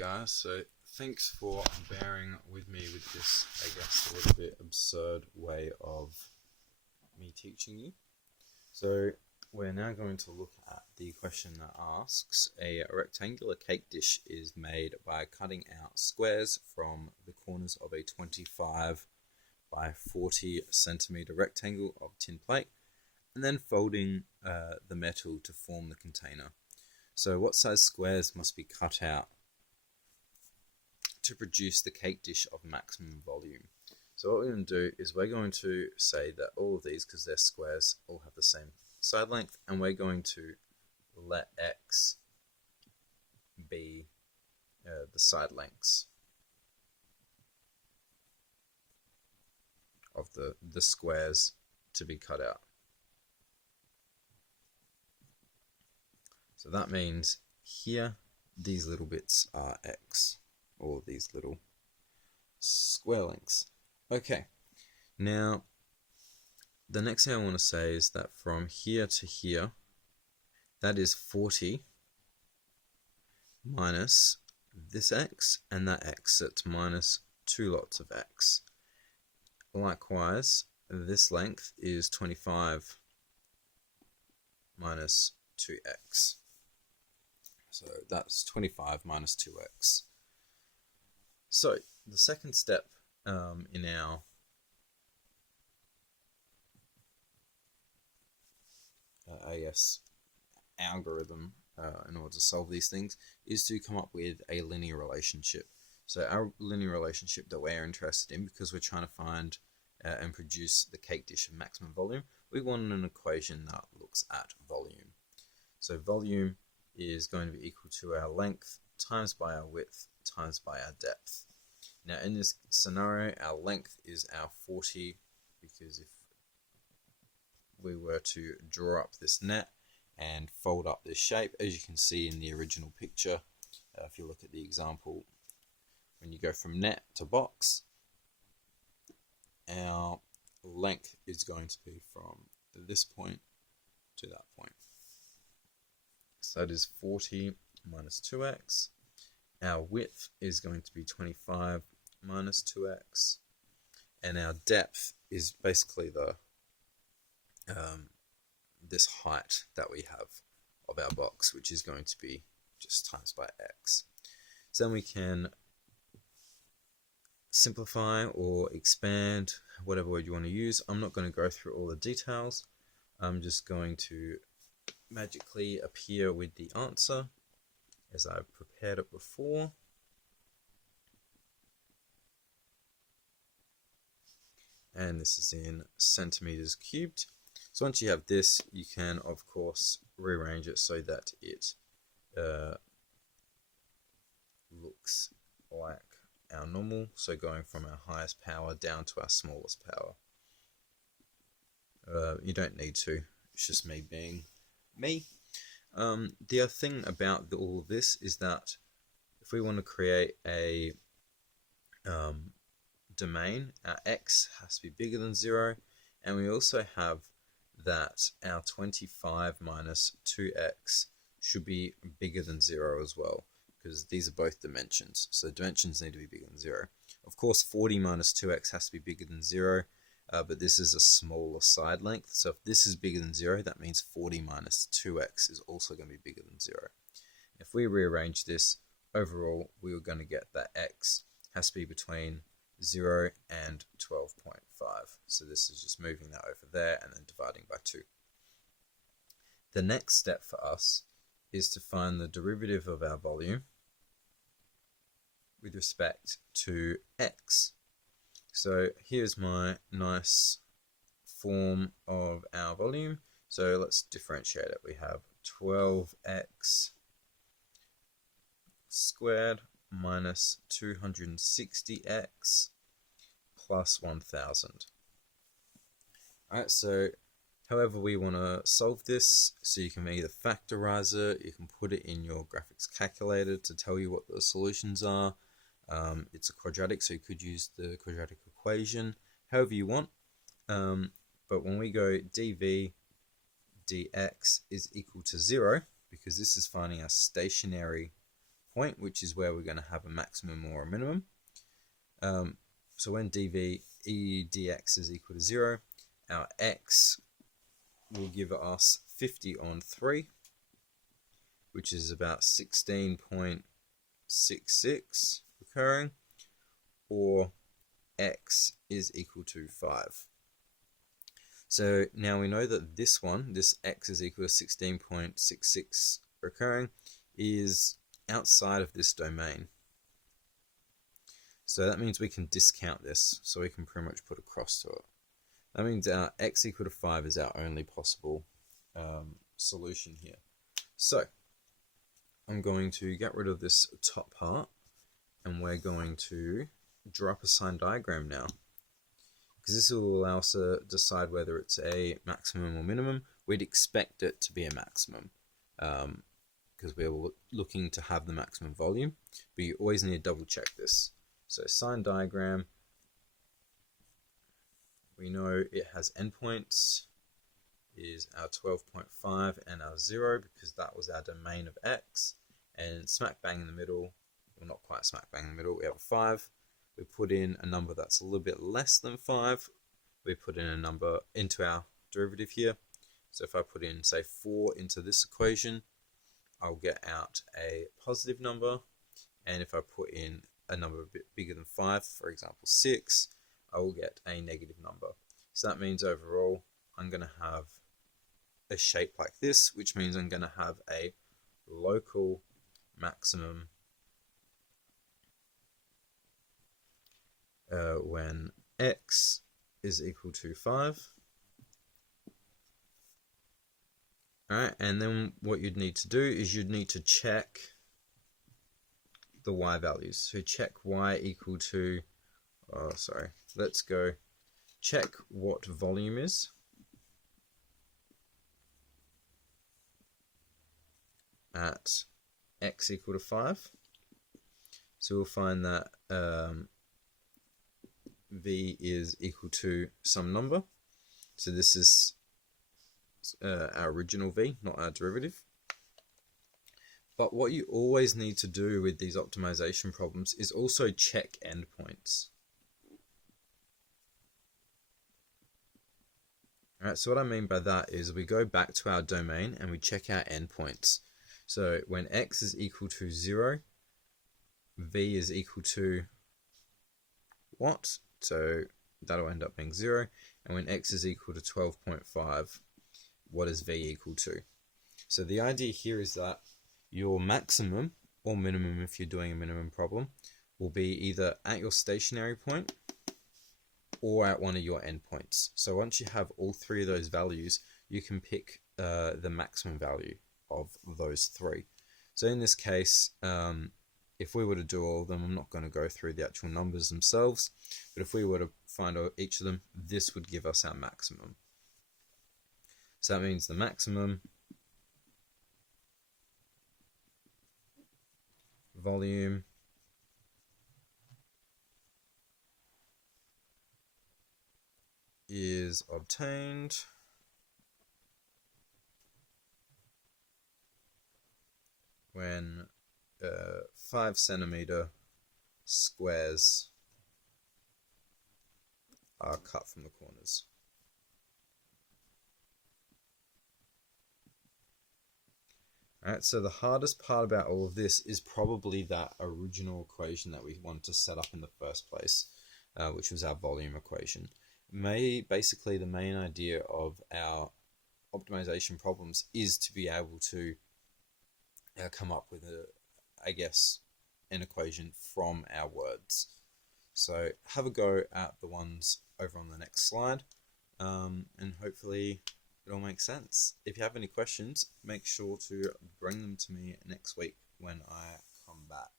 Guys, so thanks for bearing with me with this, I guess, a little bit absurd way of me teaching you. So we're now going to look at the question that asks, a rectangular cake dish is made by cutting out squares from the corners of a 25 by 40 centimeter rectangle of tin plate and then folding the metal to form the container. So what size squares must be cut out to produce the cake dish of maximum volume? So what we're going to do is we're going to say that all of these, because they're squares, all have the same side length, and we're going to let x be the side lengths of the squares to be cut out. So that means here these little bits are x, or these little square lengths. Okay, now the next thing I want to say is that from here to here, that is 40 minus this x and that x, so it's minus 2 lots of x. Likewise, this length is 25 minus 2x. So that's 25 minus 2x. So the second step in our algorithm in order to solve these things is to come up with a linear relationship. So our linear relationship that we're interested in, because we're trying to find and produce the cake dish of maximum volume, we want an equation that looks at volume. So volume is going to be equal to our length times by our width times by our depth. Now in this scenario, our length is our 40, because if we were to draw up this net and fold up this shape, as you can see in the original picture, if you look at the example, when you go from net to box, our length is going to be from this point to that point. So that is 40 minus 2x. Our width is going to be 25 minus 2x. And our depth is basically the this height that we have of our box, which is going to be just times by x. So then we can simplify or expand, whatever word you want to use. I'm not going to go through all the details. I'm just going to magically appear with the answer as I've prepared it before. And this is in centimeters cubed. So once you have this, you can of course rearrange it so that it looks like our normal, so going from our highest power down to our smallest power. You don't need to, it's just me being me. The other thing about all of this is that if we want to create a domain, our x has to be bigger than 0, and we also have that our 25 minus 2x should be bigger than 0 as well, because these are both dimensions, so dimensions need to be bigger than 0. Of course 40 minus 2x has to be bigger than 0, but this is a smaller side length, so if this is bigger than 0, that means 40 minus 2x is also going to be bigger than 0. If we rearrange this, overall we are going to get that x has to be between 0 and 12.5. So this is just moving that over there and then dividing by 2. The next step for us is to find the derivative of our volume with respect to x. So here's my nice form of our volume. So let's differentiate it. We have 12x squared minus 260x plus 1000. Alright, so however we want to solve this, so you can either factorize it, you can put it in your graphics calculator to tell you what the solutions are. It's a quadratic, so you could use the quadratic equation, however you want. But when we go dv dx is equal to 0, because this is finding our stationary point, which is where we're going to have a maximum or a minimum. So when dv e dx is equal to 0, our x will give us 50 on 3, which is about 16.66 recurring, or x is equal to 5. So now we know that this x is equal to 16.66 recurring, is outside of this domain. So that means we can discount this, so we can pretty much put a cross to it. That means our x equal to 5 is our only possible solution here. So I'm going to get rid of this top part, and we're going to draw up a sign diagram now, because this will allow us to decide whether it's a maximum or minimum. We'd expect it to be a maximum, because we're looking to have the maximum volume, but you always need to double check this. So sign diagram, we know it has endpoints, is our 12.5 and our 0, because that was our domain of x, and smack bang in the middle, well, not quite smack bang in the middle, we have a 5. We put in a number that's a little bit less than 5. We put in a number into our derivative here. So if I put in, say, 4 into this equation, I'll get out a positive number. And if I put in a number a bit bigger than 5, for example 6, I will get a negative number. So that means overall I'm going to have a shape like this, which means I'm going to have a local maximum when x is equal to 5. Alright, and then what you'd need to do is you'd need to check the y values. So check y equal to, let's go check what volume is at x equal to 5. So we'll find that v is equal to some number. So this is our original v, not our derivative. But what you always need to do with these optimization problems is also check endpoints. Alright, so what I mean by that is we go back to our domain and we check our endpoints. So when x is equal to 0, v is equal to what? So that'll end up being 0. And when x is equal to 12.5, what is v equal to? So the idea here is that your maximum or minimum, if you're doing a minimum problem, will be either at your stationary point or at one of your endpoints. So once you have all three of those values, you can pick the maximum value of those three. So in this case, if we were to do all of them, I'm not going to go through the actual numbers themselves, but if we were to find out each of them, this would give us our maximum. So that means the maximum volume is obtained when 5 centimeter squares are cut from the corners. Alright, so the hardest part about all of this is probably that original equation that we wanted to set up in the first place, which was our volume equation. Basically, the main idea of our optimization problems is to be able to come up with an equation from our words. So have a go at the ones over on the next slide, and hopefully it all makes sense. If you have any questions, make sure to bring them to me next week when I come back.